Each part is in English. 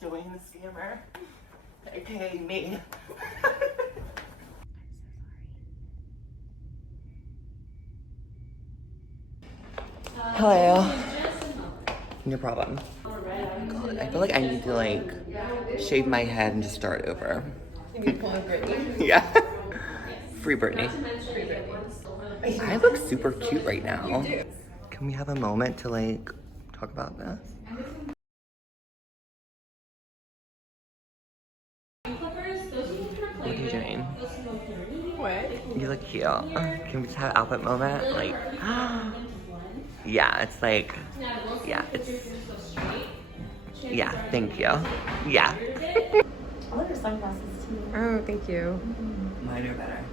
Join the scammer, aka me. Hello. No problem. God, I feel like I need to like shave my head and just start over. You need to pull up Brittany. Yeah. Free Brittany. I look super cute right now. You do. Can we have a moment to like talk about this? What are you doing? What? You look cute. Can we just have an outfit moment? Like, yeah, it's like, yeah, it's, yeah, thank you. Yeah. I love your sunglasses too. Oh, thank you. Mine are better.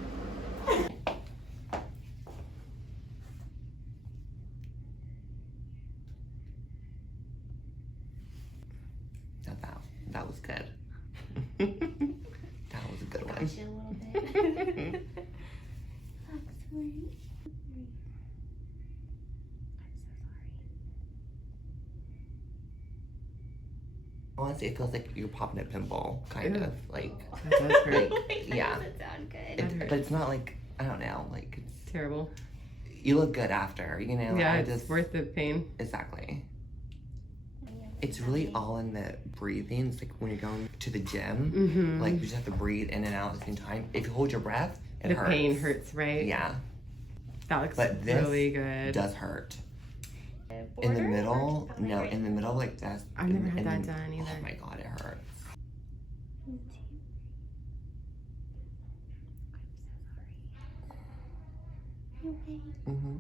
That was good. That was a good one. Gotcha a little bit. Honestly, it feels like you're popping a pimple, kind Ew. of. Like, That does hurt. yeah. Doesn't sound good. But it's not like, I don't know, like, it's, Terrible. you look good after, you know? Yeah, I it's just, worth the pain. exactly. It's really all in the breathing. It's like when you're going to the gym, Mm-hmm. like you just have to breathe in and out at the same time. If you hold your breath, it The hurts. pain hurts, right? Yeah, That looks but this really good. does hurt. In the middle, no, in the middle, like that's. I've never had in that the- done either. Oh my god, it hurts. Mm-hmm.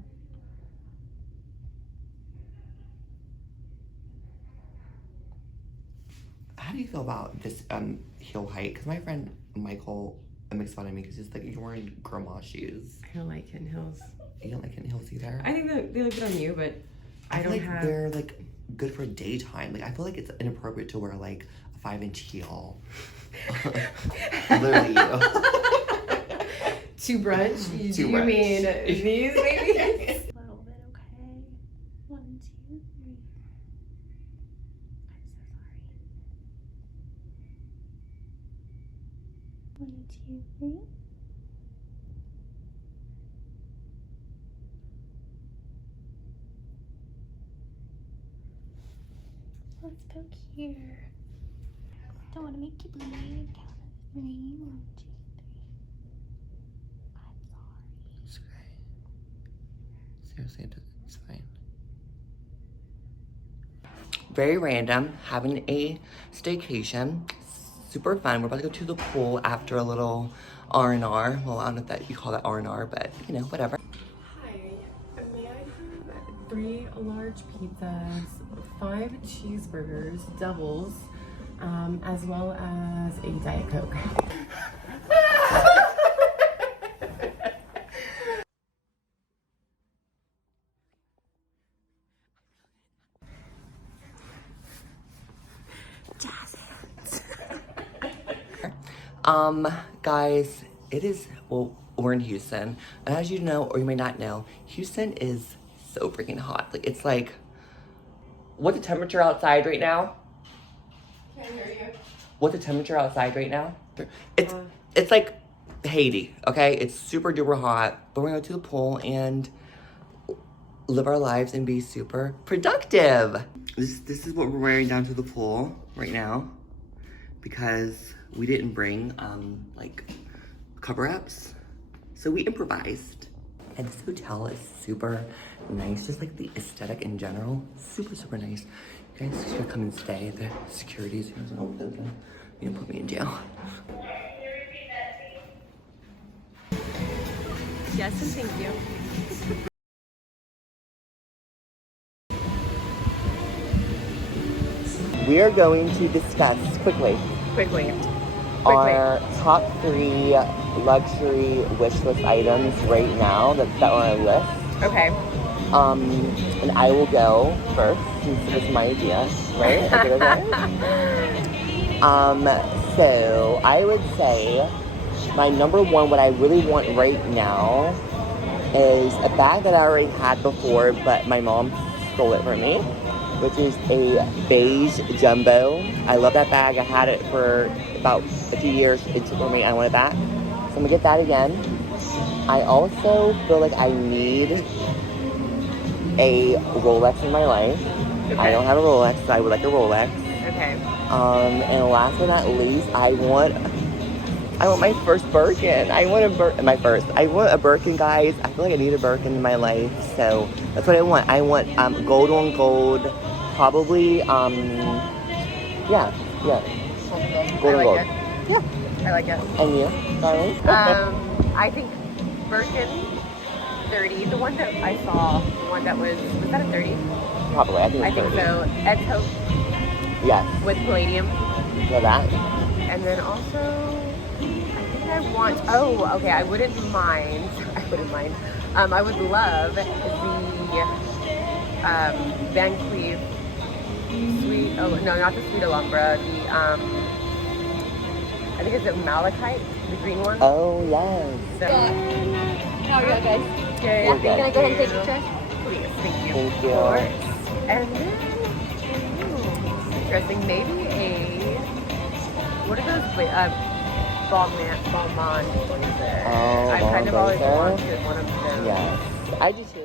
How do you feel about this heel height? Because my friend Michael makes fun of me because he's like, you're wearing grandma shoes. I don't like kitten heels. You don't like kitten heels either? I think that they look good on you, but I feel don't like have. they're like good for daytime. Like I feel like it's inappropriate to wear like a 5-inch heel. Literally you. To brunch? To Do you brunch. mean these maybe? A little bit, okay. 1, 2, 3. I'm so sorry. 1, 2, 3. Let's poke here. Don't want to make you bleed. Count of 3. 1, 2, 3. I'm sorry. It's okay. Seriously, it's fine. Very random, having a staycation. Super fun. We're about to go to the pool after a little R&R. Well, I don't know if that you call that R&R, but you know, whatever. Hi, may I have 3 large pizzas, 5 cheeseburgers, doubles, as well as a Diet Coke. Guys, it is, well, we're in Houston. And as you know, or you may not know, Houston is so freaking hot. Like, it's like, what's the temperature outside right now? Can't hear you. What's the temperature outside right now? It's like Haiti, okay? It's super duper hot, but we're gonna go to the pool and live our lives and be super productive. This is what we're wearing down to the pool right now because we didn't bring like cover-ups, so we improvised. And this hotel is super nice, just like the aesthetic in general, super nice. You guys should come and stay. The security's open. You know, put me in jail. Yes, and thank you. We are going to discuss quickly Quickly. our top 3 luxury wish list items right now that are on our list. Okay. And I will go first since it was my idea, right? Okay. So I would say my number 1, what I really want right now, is a bag that I already had before, but my mom stole it from me. which is a beige jumbo. I love that bag. I had it for about a few years. It took me, I want it back. So I'm gonna get that again. I also feel like I need a Rolex in my life. Okay. I don't have a Rolex, so I would like a Rolex. Okay. And last but not least, I want my first Birkin. I want a Birkin, guys. I feel like I need a Birkin in my life, so that's what I want. I want gold on gold, probably. Yeah. Gold on gold. It. Yeah. I like it. And you, darling? I think Birkin 30. The one that I saw, the one that was that a 30? Probably. I think I it's think 30. so. Ed Hope Yes. with palladium. Yeah, that. And then also, I think I want, okay, I wouldn't mind. I would love the Van Cleef Sweet, no, not the Sweet Alhambra, I think it's the Malachite, the green one. Oh, yes. So, How are you guys? okay, We're good. Can I go ahead and take a picture? Please, thank you. Thank you. Of course. And then, interesting, maybe what are those, Balmain, what is it? Oh, I kind of always Balmain. wanted one of those. Yes. I do too.